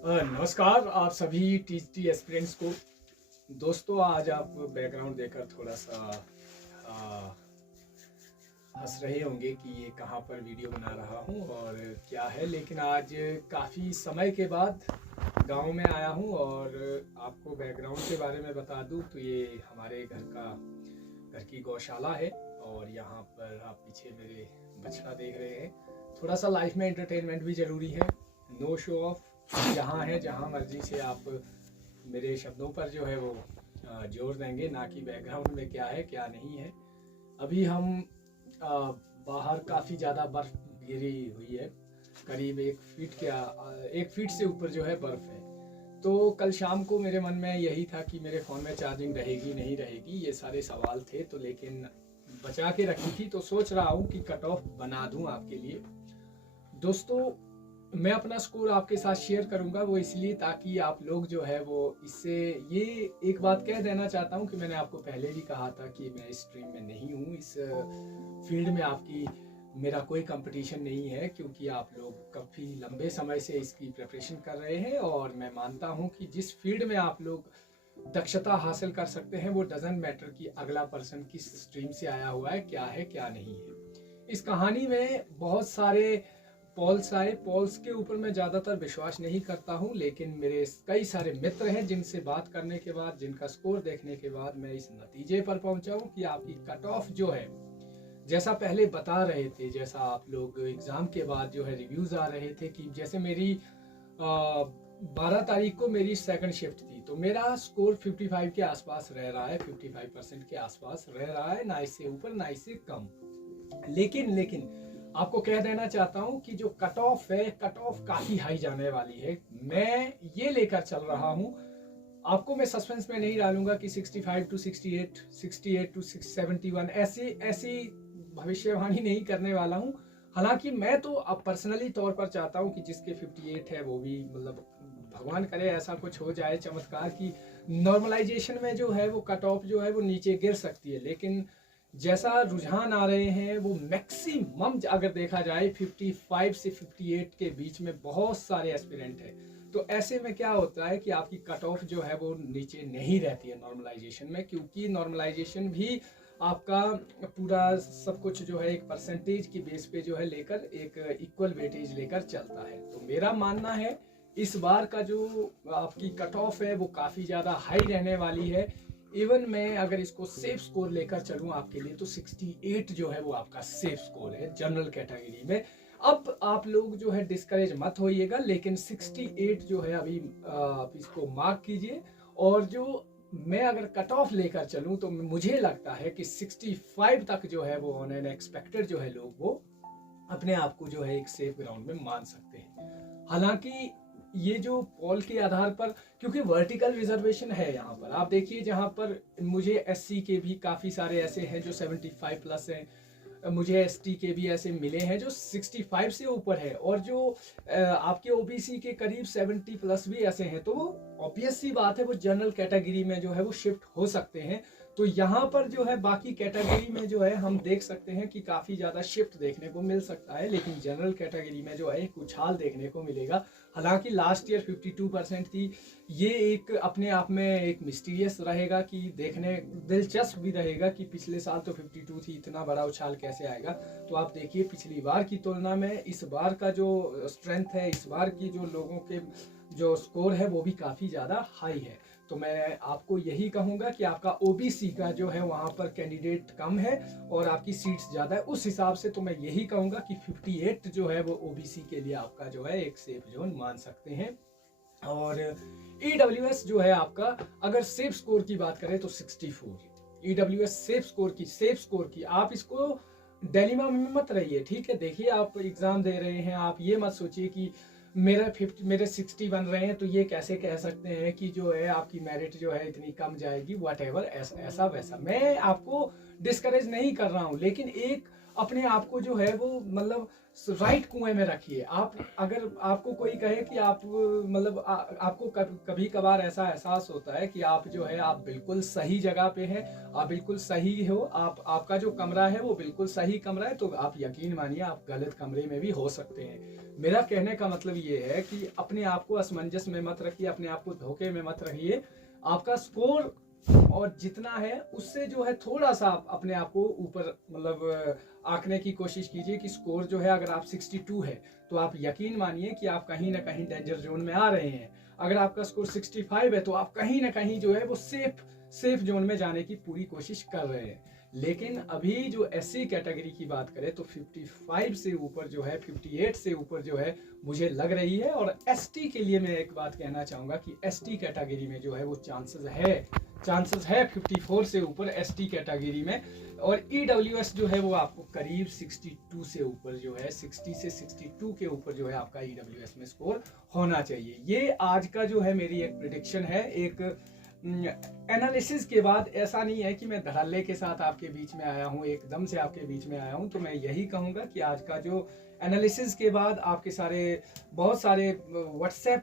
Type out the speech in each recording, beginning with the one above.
नमस्कार आप सभी टीटी एस्पिरेंट्स को। दोस्तों, आज आप बैकग्राउंड देखकर थोड़ा सा आ, हंस रहे होंगे कि ये कहाँ पर वीडियो बना रहा हूँ और क्या है, लेकिन आज काफ़ी समय के बाद गांव में आया हूँ। और आपको बैकग्राउंड के बारे में बता दूँ तो ये हमारे घर की गौशाला है। और यहाँ पर आप पीछे मेरे बछड़ा देख रहे हैं। थोड़ा सा लाइफ में एंटरटेनमेंट भी ज़रूरी है। नो शो ऑफ जहाँ है, जहाँ मर्जी से आप मेरे शब्दों पर जो है वो जोर देंगे, ना कि बैकग्राउंड में क्या है क्या नहीं है। अभी हम बाहर काफ़ी ज़्यादा बर्फ गिरी हुई है, करीब 1 फीट के 1 फीट से ऊपर जो है बर्फ है। तो कल शाम को मेरे मन में यही था कि मेरे फ़ोन में चार्जिंग रहेगी नहीं रहेगी, ये सारे सवाल थे। तो लेकिन बचा के रखी थी, तो सोच रहा हूँ कि कट ऑफ बना दूँ आपके लिए। दोस्तों, मैं अपना स्कोर आपके साथ शेयर करूंगा, वो इसलिए ताकि आप लोग जो है वो इससे ये एक बात कह देना चाहता हूं कि मैंने आपको पहले भी कहा था कि मैं इस स्ट्रीम में नहीं हूं, इस फील्ड में आपकी मेरा कोई कंपटीशन नहीं है, क्योंकि आप लोग काफ़ी लंबे समय से इसकी प्रिपरेशन कर रहे हैं। और मैं मानता हूं कि जिस फील्ड में आप लोग दक्षता हासिल कर सकते हैं, वो डजंट मैटर कि अगला पर्सन किस स्ट्रीम से आया हुआ है क्या नहीं है। इस कहानी में बहुत सारे पॉल्स आए। पॉल्स के ऊपर मैं ज़्यादातर विश्वास नहीं करता हूँ, लेकिन मेरे कई सारे मित्र हैं जिनसे बात करने के बाद, जिनका स्कोर देखने के बाद मैं इस नतीजे पर पहुंचा हूँ कि आपकी कट ऑफ जो है, जैसा पहले बता रहे थे, जैसा आप लोग एग्ज़ाम के बाद जो है रिव्यूज़ आ रहे थे कि जैसे मेरी 12 तारीख को मेरी सेकंड शिफ्ट थी, तो मेरा स्कोर 55 के आसपास रह रहा है, 55% के आसपास रह रहा है, ना इससे ऊपर ना इससे कम। लेकिन आपको कह देना चाहता हूं कि जो कट ऑफ है, कट ऑफ काफी हाई जाने वाली है। मैं ये लेकर चल रहा हूं, आपको मैं सस्पेंस में नहीं डालूंगा कि 65 टू 68, 68 टू 71 ऐसी भविष्यवाणी नहीं करने वाला हूं। हालांकि मैं तो अब पर्सनली तौर पर चाहता हूं कि जिसके 58 है वो भी, मतलब भगवान करे ऐसा कुछ हो जाए चमत्कार की नॉर्मलाइजेशन में जो है वो कट ऑफ जो है वो नीचे गिर सकती है। लेकिन जैसा रुझान आ रहे हैं वो मैक्सिमम अगर देखा जाए 55 से 58 के बीच में बहुत सारे एस्पिरेंट हैं। तो ऐसे में क्या होता है कि आपकी कट ऑफ जो है वो नीचे नहीं रहती है नॉर्मलाइजेशन में, क्योंकि नॉर्मलाइजेशन भी आपका पूरा सब कुछ जो है एक परसेंटेज की बेस पे जो है लेकर एक इक्वल वेटेज लेकर चलता है। तो मेरा मानना है इस बार का जो आपकी कट ऑफ है वो काफ़ी ज़्यादा हाई रहने वाली है। इवन मैं अगर इसको सेफ स्कोर लेकर चलूँ आपके लिए तो 68 जो है वो आपका सेफ स्कोर है जनरल कैटेगरी में। अब आप लोग जो है डिस्करेज मत होइएगा, लेकिन 68 जो है अभी आप इसको मार्क कीजिए। और जो मैं अगर कट ऑफ लेकर चलूँ तो मुझे लगता है कि 65 तक जो है वो ऑन एन एक्सपेक्टेड जो है लोग वो अपने आप को जो है एक सेफ ग्राउंड में मान सकते हैं। हालांकि ये जो पॉल के आधार पर, क्योंकि वर्टिकल रिजर्वेशन है यहाँ पर, आप देखिए जहाँ पर मुझे एससी के भी काफ़ी सारे ऐसे हैं जो 75 प्लस हैं, मुझे एसटी के भी ऐसे मिले हैं जो 65 से ऊपर है, और जो आपके ओबीसी के करीब 70 प्लस भी ऐसे हैं। तो वो ऑब्वियस सी बात है वो जनरल कैटेगरी में जो है वो शिफ्ट हो सकते हैं। तो यहाँ पर जो है बाकी कैटेगरी में जो है हम देख सकते हैं कि काफ़ी ज़्यादा शिफ्ट देखने को मिल सकता है, लेकिन जनरल कैटेगरी में जो है एक उछाल देखने को मिलेगा। हालांकि लास्ट ईयर 52% थी, ये एक अपने आप में एक मिस्टीरियस रहेगा कि देखने दिलचस्प भी रहेगा कि पिछले साल तो 52 थी, इतना बड़ा उछाल कैसे आएगा। तो आप देखिए पिछली बार की तुलना में इस बार का जो स्ट्रेंथ है, इस बार की जो लोगों के जो स्कोर है वो भी काफ़ी ज़्यादा हाई है। तो मैं आपको यही कहूँगा कि आपका ओबीसी का जो है वहाँ पर कैंडिडेट कम है और आपकी सीट्स ज़्यादा है, उस हिसाब से तो मैं यही कहूँगा कि 58 जो है वो ओबीसी के लिए आपका जो है एक सेफ जोन मान सकते हैं। और ईडब्ल्यूएस जो है आपका, अगर सेफ स्कोर की बात करें तो 64 ईडब्ल्यूएस सेफ स्कोर की आप इसको डिलेमा में मत रहिए, ठीक है। देखिए आप एग्जाम दे रहे हैं, आप ये मत सोचिए कि मेरे 60 बन रहे हैं तो ये कैसे कह सकते हैं कि जो है आपकी मेरिट जो है इतनी कम जाएगी, वट एवर, ऐसा वैसा मैं आपको डिस्करेज नहीं कर रहा हूँ। लेकिन एक अपने आप को जो है वो मतलब राइट कुएं में रखिए। आप अगर आपको कोई कहे कि आप मतलब आपको कभी कभार ऐसा एहसास होता है कि आप जो है आप बिल्कुल सही जगह पे हैं, आप बिल्कुल सही हो, आप आपका जो कमरा है वो बिल्कुल सही कमरा है, तो आप यकीन मानिए आप गलत कमरे में भी हो सकते हैं। मेरा कहने का मतलब ये है कि अपने आप को असमंजस में मत रखिए, अपने आप को धोखे में मत रखिए। आपका स्कोर और जितना है उससे जो है थोड़ा सा आप अपने आप को ऊपर मतलब आंकने की कोशिश कीजिए कि स्कोर जो है अगर आप 62 है तो आप यकीन मानिए कि आप कहीं ना कहीं डेंजर जोन में आ रहे हैं। अगर आपका स्कोर 65 है तो आप कहीं ना कहीं जो है वो सेफ जोन में जाने की पूरी कोशिश कर रहे हैं। लेकिन अभी जो एससी कैटेगरी की बात करें तो 55 से ऊपर जो है 58 से ऊपर जो है मुझे लग रही है। और एसटी के लिए मैं एक बात कहना चाहूंगा कि एसटी कैटेगरी में जो है वो चांसेस है 54 से ऊपर एसटी कैटेगरी में। और ईडब्ल्यूएस जो है वो आपको करीब 62 से ऊपर जो है 60 से 62 के ऊपर जो है आपका ईडब्ल्यूएस में स्कोर होना चाहिए। ये आज का जो है मेरी एक प्रिडिक्शन है, एक एनालिसिस के बाद। ऐसा नहीं है कि मैं धड़ल्ले के साथ आपके बीच में आया हूँ, एकदम से आपके बीच में आया हूँ। तो मैं यही कहूँगा कि आज का जो एनालिसिस के बाद आपके बहुत सारे व्हाट्सएप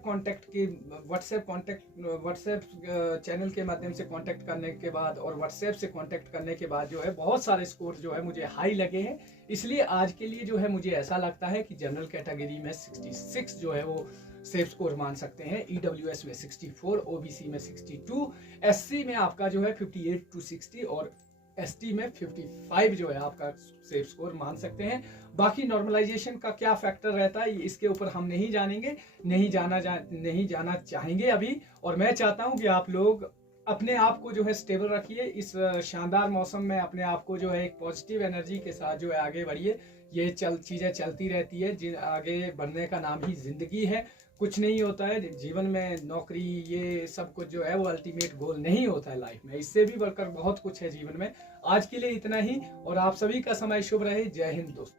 चैनल के माध्यम से कांटेक्ट करने के बाद और व्हाट्सएप से कांटेक्ट करने के बाद जो है बहुत सारे स्कोर जो है मुझे हाई लगे हैं। इसलिए आज के लिए जो है मुझे ऐसा लगता है कि जनरल कैटेगरी में 66 जो है वो सेफ स्कोर मान सकते हैं, ईडब्ल्यूएस में 64, ओबीसी में 62, एससी में आपका जो है 58 to 60 और एसटी में 55 जो है आपका सेफ स्कोर मान सकते हैं। बाकी नॉर्मलाइजेशन का क्या फैक्टर रहता है इसके ऊपर हम नहीं जानेंगे, नहीं जाना चाहेंगे अभी। और मैं चाहता हूं कि आप लोग अपने आप को जो है स्टेबल रखिए, इस शानदार मौसम में अपने आप को जो है एक पॉजिटिव एनर्जी के साथ जो है आगे बढ़िए। ये चीजें चलती रहती है, आगे बढ़ने का नाम ही जिंदगी है। कुछ नहीं होता है जीवन में, नौकरी ये सब कुछ जो है वो अल्टीमेट गोल नहीं होता है लाइफ में, इससे भी बढ़कर बहुत कुछ है जीवन में। आज के लिए इतना ही और आप सभी का समय शुभ रहे। जय हिंद दोस्तों।